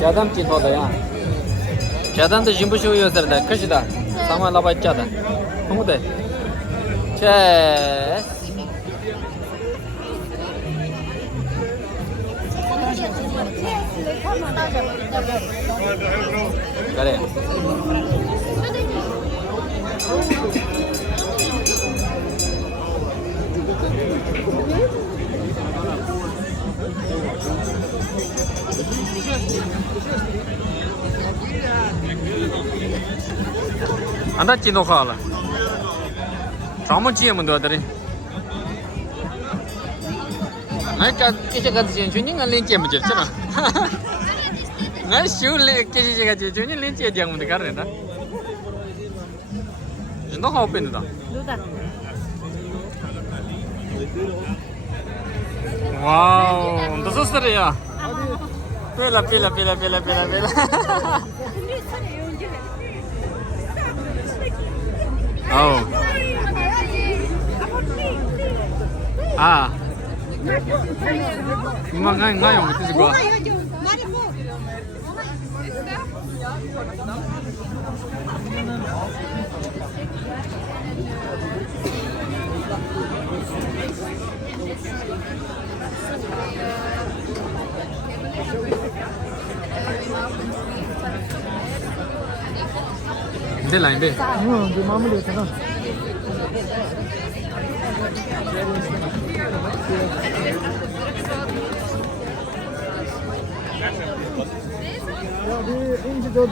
Jadam chin hoda ya. Jadam to jimbu shu yo sarda kashida. Sama la bachcha da. Humude. Che. Kare. Anda chino khala. Chamo chi mo do dare. Ngai ka ke ga chen chu ni ngai len che mo che na. Ngai shu le ke ji ga chu ni len che jang mo de kar ne da. No ha open da. Wow, das ist der ja. Pela. Oh. Ah. Ngai yung ito siguro. Hindi lang, hindi. Di mamuli ka na. Ya bir inci do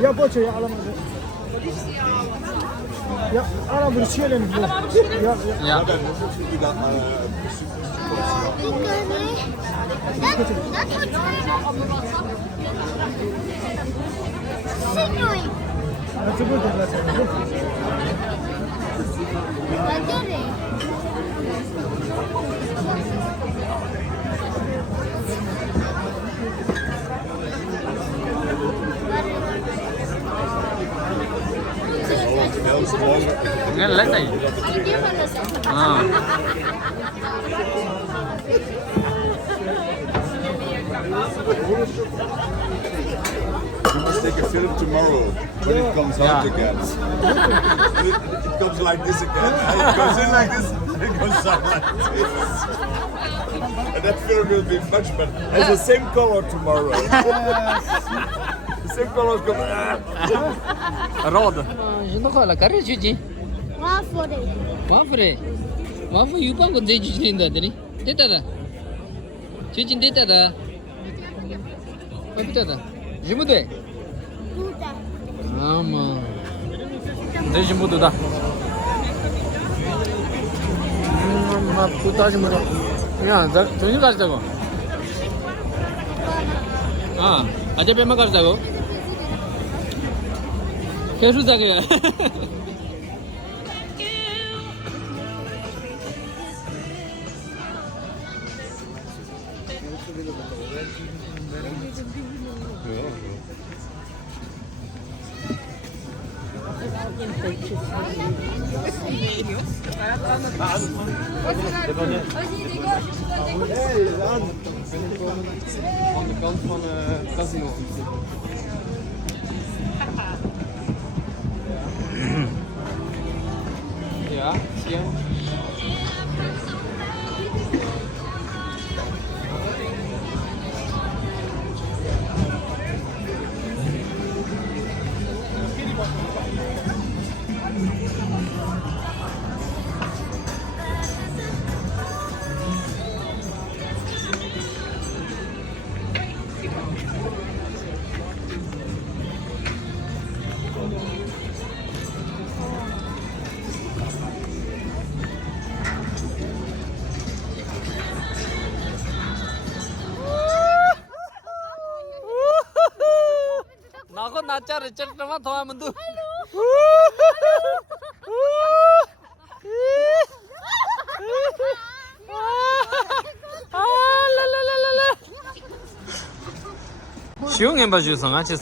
ya boça ya alamadı. Ya ara bir şeylerin bu. Ya. Nasıl bu da sen? Nghe lấy này. À. You must take a film tomorrow when it comes out again. It comes like this again. It goes in like this, and it goes out like this. And that film will be much better. It's the same color tomorrow. The same color is coming. Rod. Nó gọi là curry chứ gì? Waffle. Waffle 유방 건데 주진다 되니? 됐다다. 주진 됐다다. 어디다다? 지무돼. 아마. 내 지무도다. 나 부타지 뭐. 야, 나 돈이 가지고. 아, 아재 배만 가지고. 계속 자게야. Aan de kant van casino. Ja, zie je? 나고 나짜를 쩔더만 더 하면 돼. 시용해 봐 주소 같이.